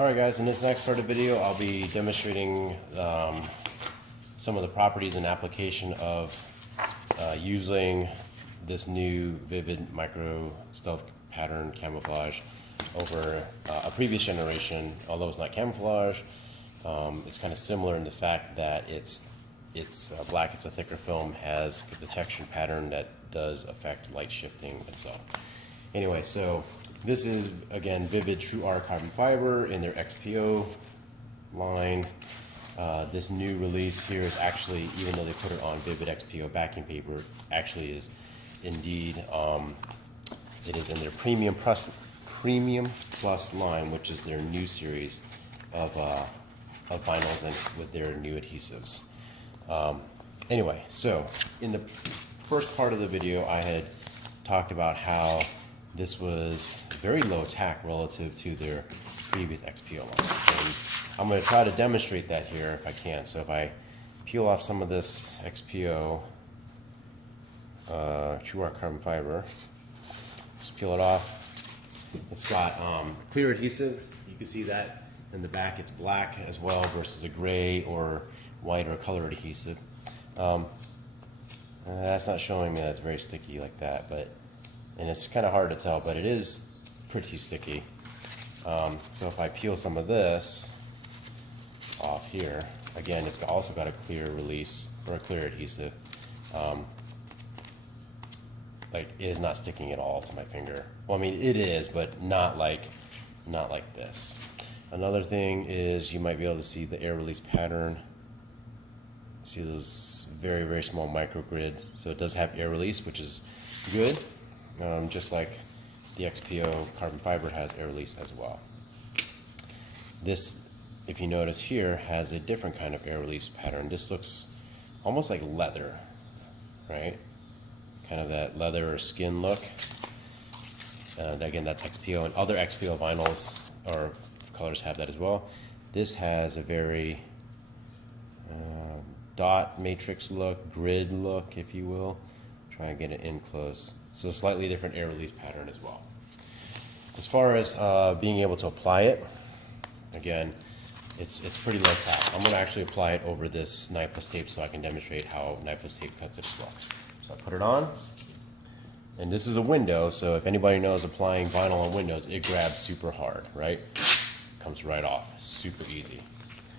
Alright guys, in this next part of the video I'll be demonstrating some of the properties and application of using this new Vvivid micro stealth pattern camouflage over a previous generation. Although it's not camouflage, it's kind of similar in the fact that it's black, it's a thicker film, has the detection pattern that does affect light shifting itself. Anyway, so this is, again, Vvivid True R carbon fiber in their XPO line. This new release here is actually, even though they put it on Vvivid XPO backing paper, actually is indeed, it is in their Premium Plus line, which is their new series of vinyls and with their new adhesives. Anyway, so in the first part of the video I had talked about how this was very low tack relative to their previous XPO line. And I'm going to try to demonstrate that here if I can. So if I peel off some of this XPO True R carbon fiber, just peel it off. It's got clear adhesive. You can see that in the back. It's black as well versus a gray or white or color adhesive. That's not showing me that it's very sticky like that, and it's kind of hard to tell, but it is pretty sticky. So if I peel some of this off here, again, it's also got a clear release or a clear adhesive. Like, it is not sticking at all to my finger. Well, I mean, it is, but not like this. Another thing is you might be able to see the air release pattern. See those very, very small micro grids. So it does have air release, which is good. Just like the XPO carbon fiber has air release as well. This, if you notice here, has a different kind of air release pattern. This looks almost like leather, right? Kind of that leather or skin look. Again, that's XPO, and other XPO vinyls or colors have that as well. This has a very dot matrix look, grid look, if you will. Try and get it in close. So slightly different air release pattern as well. As far as being able to apply it, again, it's pretty low tack. I'm going to actually apply it over this knifeless tape so I can demonstrate how knifeless tape cuts it as well. So I put it on, and this is a window, so if anybody knows applying vinyl on windows, it grabs super hard, right? Comes right off, super easy.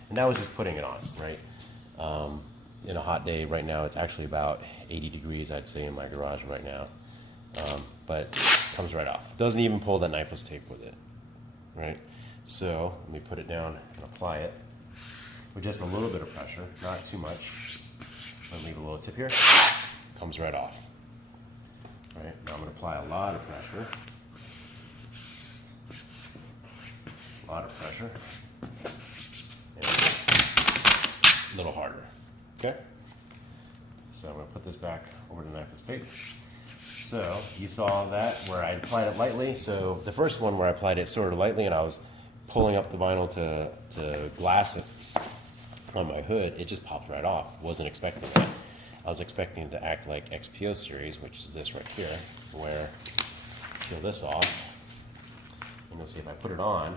And that was just putting it on, right? In a hot day right now, it's actually about 80 degrees, I'd say, in my garage right now. But it comes right off. It doesn't even pull that knifeless tape with it, right? So let me put it down and apply it with just a little bit of pressure, not too much. I'll leave a little tip here. Comes right off. Right, now I'm going to apply a lot of pressure. A lot of pressure. And a little harder. Okay? So I'm going to put this back over the knifeless tape. So you saw that where I applied it lightly. So the first one where I applied it sort of lightly and I was pulling up the vinyl to glass it on my hood, it just popped right off. Wasn't expecting that. I was expecting it to act like XPO series, which is this right here, where peel this off, and you'll see if I put it on.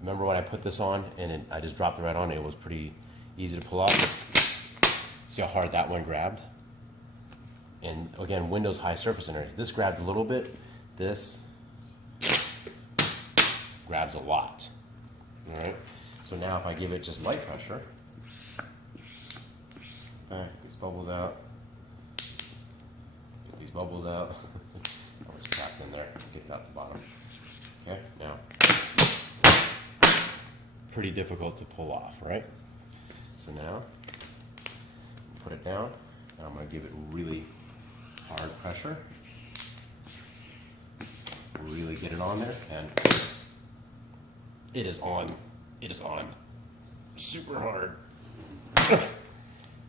Remember when I put this on and I just dropped it right on, it was pretty easy to pull off. See how hard that one grabbed? And again, Windows high surface energy. This grabbed a little bit. This grabs a lot. All right. So now if I give it just light pressure, get these bubbles out. Get these bubbles out. Oh, it's trapped in there. Get it out the bottom. Okay. Now, pretty difficult to pull off, right? So now, put it down. Now I'm going to give it really hard pressure. Really get it on there, and it is on. It is on. Super hard.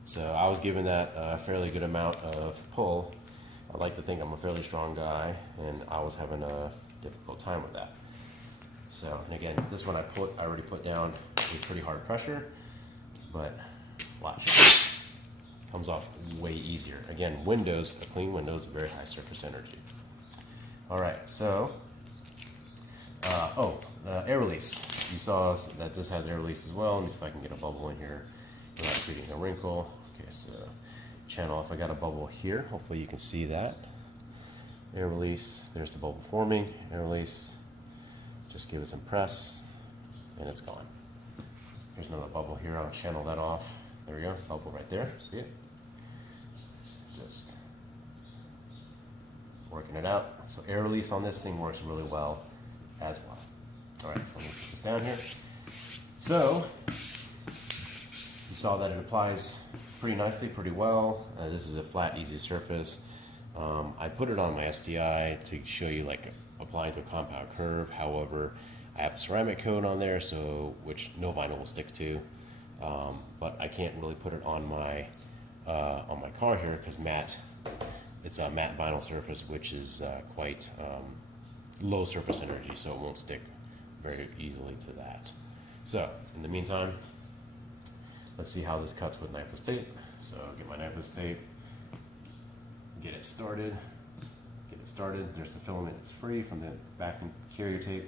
So I was given that a fairly good amount of pull. I like to think I'm a fairly strong guy, and I was having a difficult time with that. So, and again, this one I already put down with pretty hard pressure, but watch. Comes off way easier. Again, Windows, a clean Windows, very high surface energy. All right, so, air release. you saw that this has air release as well. Let me see if I can get a bubble in here without creating a wrinkle. Okay, so channel off. I got a bubble here. Hopefully you can see that. Air release. There's the bubble forming. Air release. Just give it some press, and it's gone. Here's another bubble here. I'll channel that off. There we go. Bubble right there. See it? Just working it out. So air release on this thing works really well as well. All right, so let me put this down here. So you saw that it applies pretty nicely, pretty well. This is a flat, easy surface. I put it on my SDI to show you like applying to a compound curve. However, I have a ceramic coat on there, so which no vinyl will stick to. But I can't really put it on my car here because it's a matte vinyl surface, which is quite low surface energy, so it won't stick very easily to that. So in the meantime, let's see how this cuts with knifeless tape. So get my knifeless tape, get it started. There's the filament, it's free from the backing carrier tape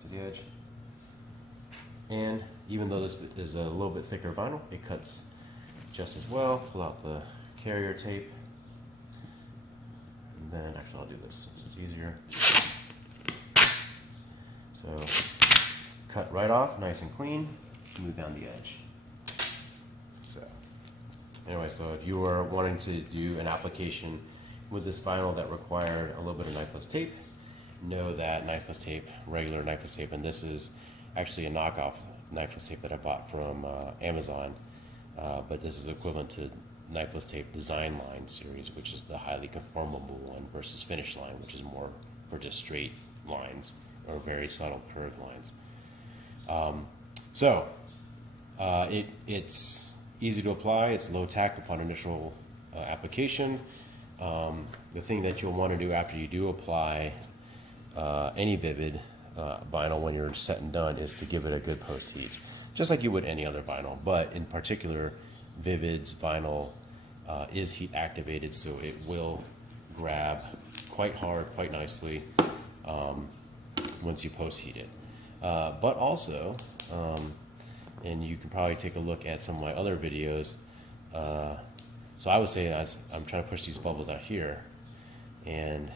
to the edge. And even though this is a little bit thicker vinyl, it cuts just as well. Pull out the carrier tape. And then, actually I'll do this since it's easier. So, cut right off, nice and clean, smooth down the edge. So, anyway, so if you are wanting to do an application with this vinyl that required a little bit of knifeless tape, know that knifeless tape, regular knifeless tape, and this is actually a knockoff knifeless tape that I bought from Amazon, but this is equivalent to knifeless tape design line series, which is the highly conformable one, versus finish line, which is more for just straight lines or very subtle curved lines. It's easy to apply. It's low tack upon initial application. The thing that you'll want to do after you do apply any Vvivid vinyl when you're set and done is to give it a good post heat, just like you would any other vinyl. But in particular, Vvivid's vinyl is heat activated, so it will grab quite hard, quite nicely once you post heat it. But also, and you can probably take a look at some of my other videos. So I would say, as I'm trying to push these bubbles out here, and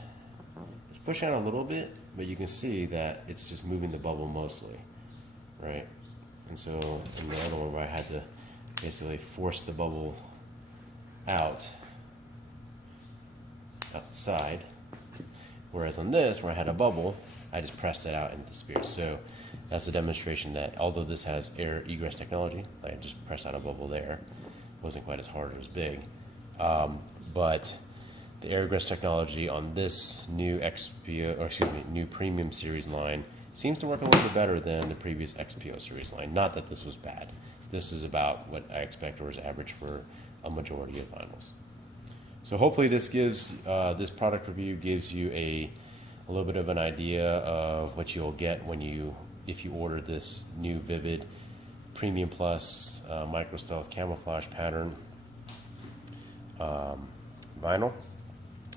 it's pushing out a little bit, but you can see that it's just moving the bubble mostly, right? And so in the other one where I had to basically force the bubble outside, whereas on this, where I had a bubble, I just pressed it out and it disappeared. So that's a demonstration that although this has air egress technology, I just pressed out a bubble there. It wasn't quite as hard or as big. But the air egress technology on this new new premium series line seems to work a little bit better than the previous XPO series line. Not that this was bad. This is about what I expect or is average for a majority of vinyls. So hopefully this gives, this product review gives you a little bit of an idea of what you'll get if you order this new Vvivid Premium Plus Micro Stealth Camouflage Pattern vinyl.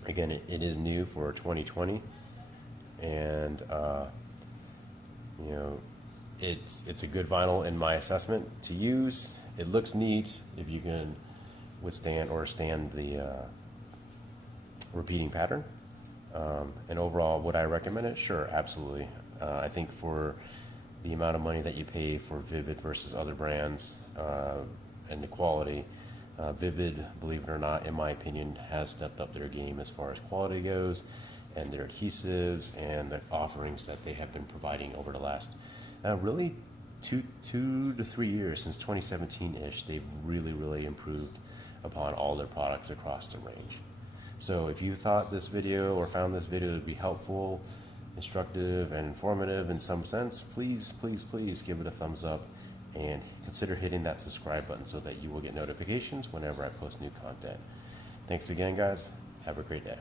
Again, it is new for 2020, and you know, it's a good vinyl in my assessment to use. It looks neat if you can withstand or stand the repeating pattern. And overall, would I recommend it? Sure, absolutely. I think for the amount of money that you pay for Vvivid versus other brands and the quality, Vvivid, believe it or not, in my opinion, has stepped up their game as far as quality goes, and their adhesives and the offerings that they have been providing over the last really two to 3 years, since 2017-ish. They've really improved upon all their products across the range. So if you thought this video or found this video to be helpful, instructive, and informative in some sense, please give it a thumbs up and consider hitting that subscribe button so that you will get notifications whenever I post new content. Thanks again, guys. Have a great day.